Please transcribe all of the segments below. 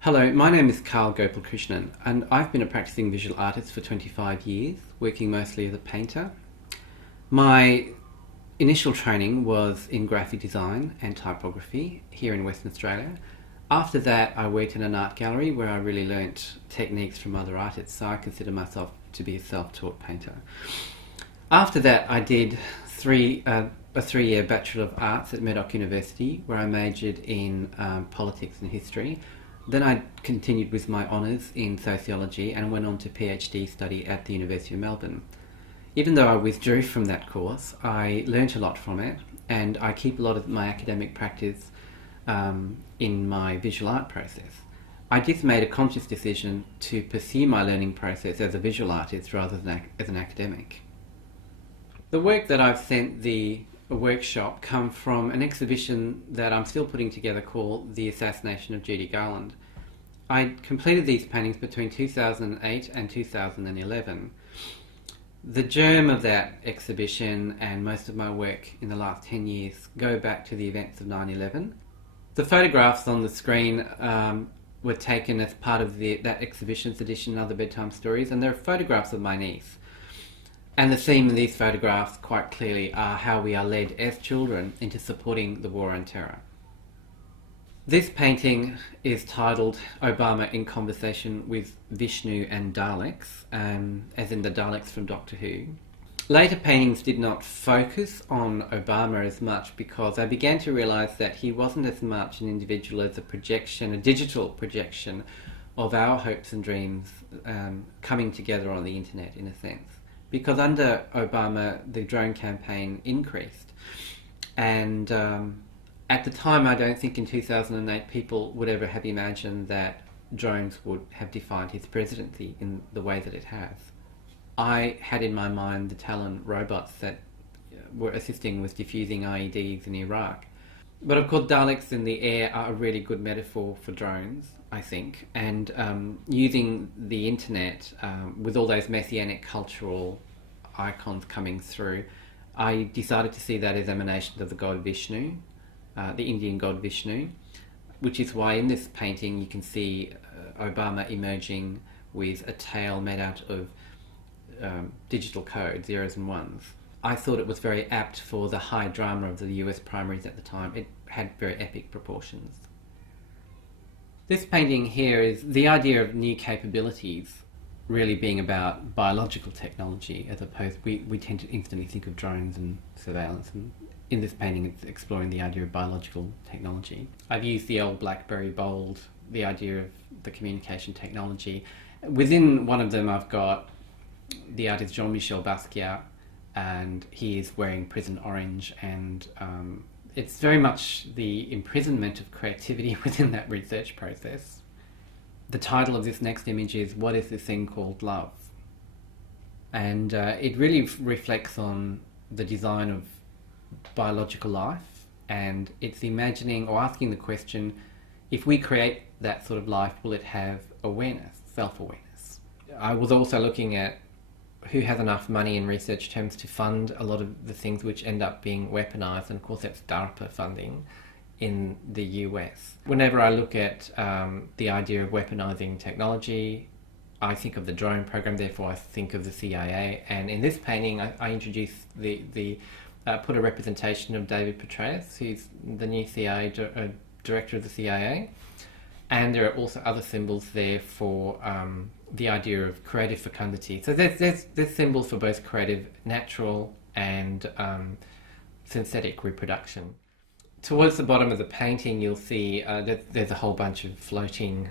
Hello, my name is Gopalkrishnan and I've been a practicing visual artist for 25 years, working mostly as a painter. My initial training was in graphic design and typography here in Western Australia. After that, I worked in an art gallery where I really learnt techniques from other artists, so I consider myself to be a self-taught painter. After that, I did a three-year Bachelor of Arts at Murdoch University, where I majored in politics and history. Then I continued with my honours in sociology and went on to PhD study at the University of Melbourne. Even though I withdrew from that course, I learnt a lot from it, and I keep a lot of my academic practice in my visual art process. I just made a conscious decision to pursue my learning process as a visual artist rather than as an academic. The work that I've sent the workshop come from an exhibition that I'm still putting together called The Assassination of Judy Garland. I completed these paintings between 2008 and 2011. The germ of that exhibition and most of my work in the last 10 years go back to the events of 9/11. The photographs on the screen were taken as part of that exhibition's edition, Other Bedtime Stories, and they're photographs of my niece. And the theme of these photographs quite clearly are how we are led as children into supporting the war on terror. This painting is titled Obama in Conversation with Vishnu and Daleks, as in the Daleks from Doctor Who. Later paintings did not focus on Obama as much because I began to realise that he wasn't as much an individual as a digital projection of our hopes and dreams coming together on the internet in a sense. Because under Obama, the drone campaign increased. And at the time, I don't think in 2008 people would ever have imagined that drones would have defined his presidency in the way that it has. I had in my mind the Talon robots that were assisting with defusing IEDs in Iraq. But of course, Daleks in the air are a really good metaphor for drones, I think, and using the internet with all those messianic cultural icons coming through, I decided to see that as emanations of the god Vishnu, the Indian god Vishnu, which is why in this painting you can see Obama emerging with a tail made out of digital code, zeros and ones. I thought it was very apt for the high drama of the US primaries at the time. It had very epic proportions. This painting here is the idea of new capabilities really being about biological technology as opposed, we tend to instantly think of drones and surveillance, and in this painting it's exploring the idea of biological technology. I've used the old BlackBerry Bold, the idea of the communication technology. Within one of them I've got the artist Jean-Michel Basquiat, and he is wearing prison orange, and it's very much the imprisonment of creativity within that research process. The title of this next image is What is this thing called love? And it really reflects on the design of biological life, and it's imagining or asking the question, if we create that sort of life, will it have awareness, self-awareness? I was also looking at who has enough money in research terms to fund a lot of the things which end up being weaponized, and of course that's DARPA funding in the US. Whenever I look at the idea of weaponizing technology, I think of the drone program, therefore I think of the CIA, and in this painting I introduced put a representation of David Petraeus, who's the new CIA director of the CIA, and there are also other symbols there for the idea of creative fecundity. So there's symbols for both creative, natural, and synthetic reproduction. Towards the bottom of the painting, you'll see there's a whole bunch of floating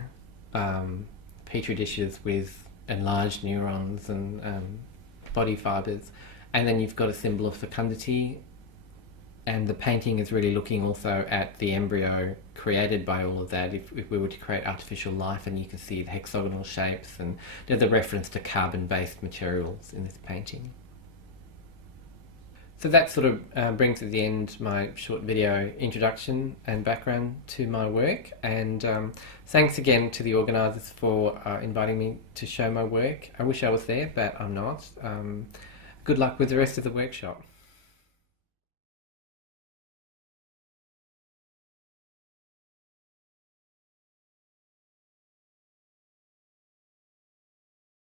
petri dishes with enlarged neurons and body fibres, and then you've got a symbol of fecundity. And the painting is really looking also at the embryo created by all of that, if we were to create artificial life, and you can see the hexagonal shapes, and there's a reference to carbon-based materials in this painting. So that sort of brings to the end my short video introduction and background to my work, and thanks again to the organisers for inviting me to show my work. I wish I was there, but I'm not. Good luck with the rest of the workshop.